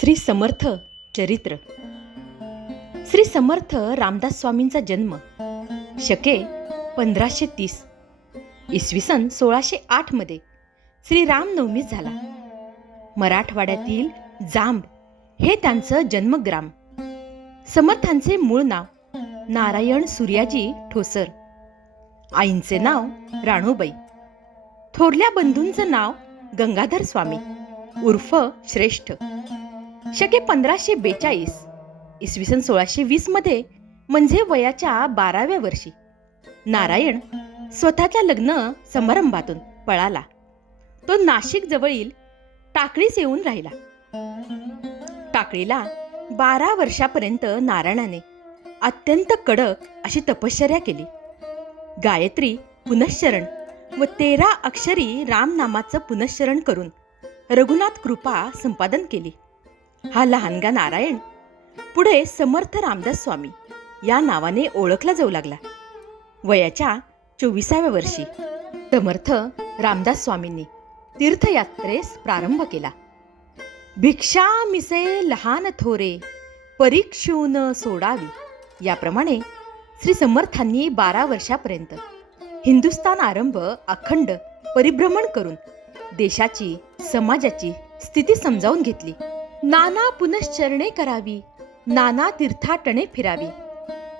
श्री समर्थ चरित्र. श्री समर्थ रामदास स्वामींचा जन्म शके पंधराशे तीस इसवी सन सोळाशे आठमध्ये श्री रामनवमी झाला. मराठवाड्यातील जांब हे त्यांचं जन्मग्राम. समर्थांचे मूळ नाव नारायण सूर्याजी ठोसर. आईंचे नाव राणूबाई. थोरल्या बंधूंचं नाव गंगाधर स्वामी. उर्फ श्रेष्ठ. शके पंधराशे बेचाळीस. इसवी सन सोळाशे वीसमध्ये म्हणजे वयाच्या बाराव्या वर्षी. नारायण स्वतःच्या लग्न समारंभातून पळाला. तो नाशिक जवळील टाकळीस येऊन राहिला. टाकळीला बारा वर्षापर्यंत नारायणाने अत्यंत कडक अशी तपश्चर्या केली. गायत्री पुनश्चरण व तेरा अक्षरी रामनामाचं पुनश्चरण करून रघुनाथ कृपा संपादन केली. हा लहानगा नारायण. पुढे समर्थ रामदास स्वामी या नावाने ओळखला जाऊ लागला. वयाच्या चोवीसाव्या वर्षी समर्थ रामदास स्वामींनी तीर्थयात्रेस प्रारंभ केला. भिक्षा मिसे लहान थोरे परीक्षून सोडावी. याप्रमाणे श्री समर्थांनी बारा वर्षापर्यंत हिंदुस्तान आरंभ अखंड परिभ्रमण करून देशाची समाजाची स्थिती समजावून घेतली. नाना पुनश्चरणे करावी नाना तीर्थाटणे फिरावी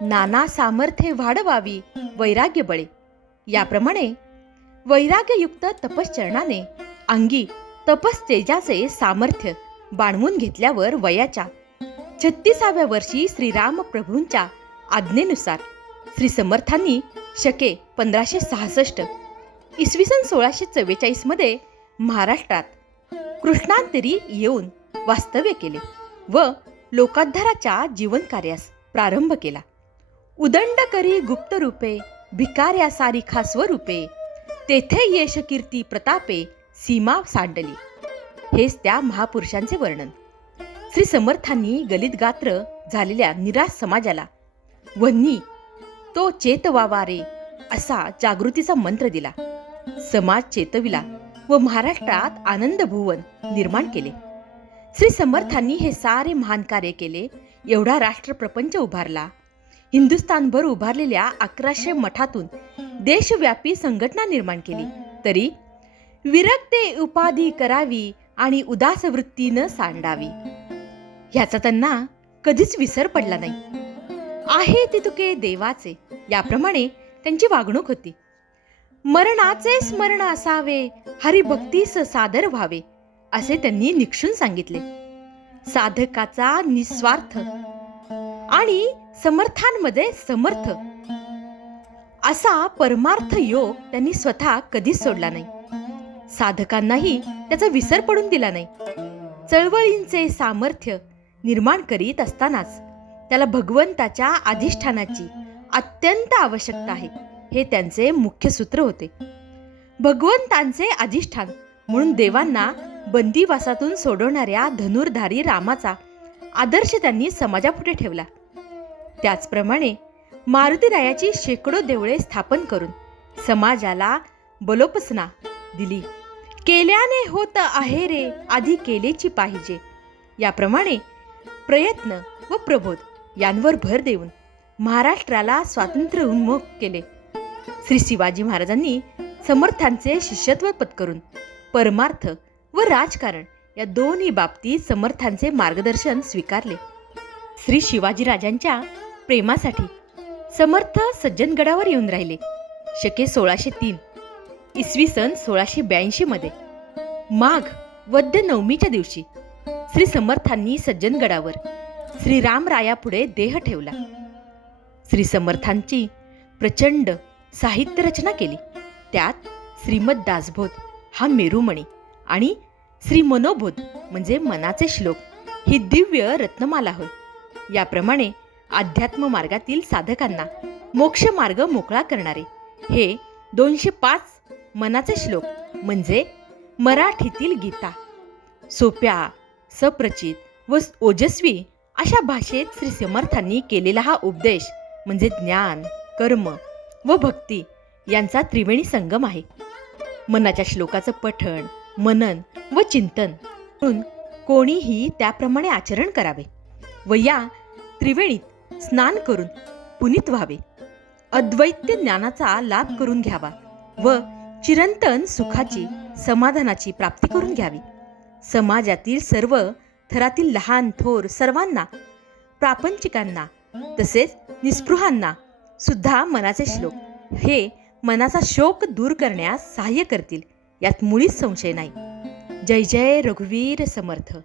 नाना सामर्थ्ये वाढवावी वैराग्य बळे. याप्रमाणे वैराग्ययुक्त तपश्चरणाने अंगी तपस्तेजाचे सामर्थ्य बाणवून घेतल्यावर वयाच्या छत्तीसाव्या वर्षी श्रीराम प्रभूंच्या आज्ञेनुसार श्री समर्थांनी शके पंधराशे सहासष्ट इसवी सन सोळाशे चव्वेचाळीसमध्ये महाराष्ट्रात कृष्णांतरी येऊन वास्तव्य केले व लोकाधाराच्या जीवन कार्यास प्रारंभ केला. उदंड करी गुप्त रूपे भिकार्या सारिखा स्वरूपे तेथे यश कीर्ती प्रतापे सीमा सांडली. हेच त्या महापुरुषांचे वर्णन. श्री समर्थांनी गलित गात्र झालेल्या निराश समाजाला वन्नी तो चेतवावा रे असा जागृतीचा मंत्र दिला. समाज चेतविला व महाराष्ट्रात आनंद भुवन निर्माण केले. श्री समर्थांनी हे सारे महान कार्य केले. एवढा राष्ट्रप्रपंच उभारला. हिंदुस्थानभर उभारलेल्या अकराशे मठातून देशव्यापी संघटना निर्माण केली. तरी विरक्ते उपाधी करावी आणि उदास वृत्तीनं सांडावी. ह्याचा त्यांना कधीच विसर पडला नाही. आहे ते तुके देवाचे. याप्रमाणे त्यांची वागणूक होती. मरणाचे स्मरण असावे हरिभक्तीस सादर व्हावे. असे त्यांनी निक्षून सांगितले. साधकाचा निस्वार्थ आणि समर्थांमध्ये समर्थ. असा परमार्थ योग त्यांनी स्वतः कधीच सोडला नाही. साधकांनाही त्याचा विसर पडून दिला नाही. चळवळींचे सामर्थ्य निर्माण करीत असतानाच त्याला भगवंताच्या अधिष्ठानाची अत्यंत आवश्यकता आहे हे त्यांचे मुख्य सूत्र होते. भगवंतांचे अधिष्ठान म्हणून देवांना बंदीवासातून सोडवणाऱ्या धनुर्धारी रामाचा आदर्श त्यांनी समाजापुढे ठेवला. त्याचप्रमाणे मारुतीरायाची शेकडो देवळे स्थापन करून समाजाला बलोपसना दिली. केल्याने होत आहे रे आधी केलेची पाहिजे. याप्रमाणे प्रयत्न व प्रबोध यांवर भर देऊन महाराष्ट्राला स्वातंत्र्य उन्मुख केले. श्री शिवाजी महाराजांनी समर्थांचे शिष्यत्व पत्करून परमार्थ व राजकारण या दोन्ही बाबतीत समर्थांचे मार्गदर्शन स्वीकारले. श्री शिवाजीराजांच्या प्रेमासाठी समर्थ सज्जनगडावर येऊन राहिले. शके सोळाशे तीन इसवी सन सोळाशे ब्याऐंशी मध्ये. माघ वद्य नवमीच्या दिवशी श्री समर्थांनी सज्जनगडावर श्रीरामरायापुढे देह ठेवला. श्री समर्थांची प्रचंड साहित्य रचना केली. त्यात श्रीमद दासबोध हा मेरुमणी आणि श्री मनोबोध म्हणजे मनाचे श्लोक ही दिव्य रत्नमाला होय. याप्रमाणे अध्यात्म मार्गातील साधकांना मोक्ष मार्ग मोकळा करणारे हे दोनशे पाच मनाचे श्लोक म्हणजे मराठीतील गीता. सोप्या सप्रचित व ओजस्वी अशा भाषेत श्री समर्थांनी केलेला हा उपदेश म्हणजे ज्ञान कर्म व भक्ती यांचा त्रिवेणी संगम आहे. मनाच्या श्लोकाचं पठण मनन व चिंतन. म्हणून कोणीही त्याप्रमाणे आचरण करावे व या त्रिवेणीत स्नान करून पुनीत व्हावे. अद्वैत्य ज्ञानाचा लाभ करून घ्यावा व चिरंतन सुखाची समाधानाची प्राप्ती करून घ्यावी. समाजातील सर्व थरातील लहान थोर सर्वांना प्रापंचिकांना तसेच निस्पृहांना सुद्धा मनाचे श्लोक. हे मनाचा शोक दूर करण्यास सहाय्य करतील. यात मुळीच संशय नाही. जय जय रघुवीर समर्थ.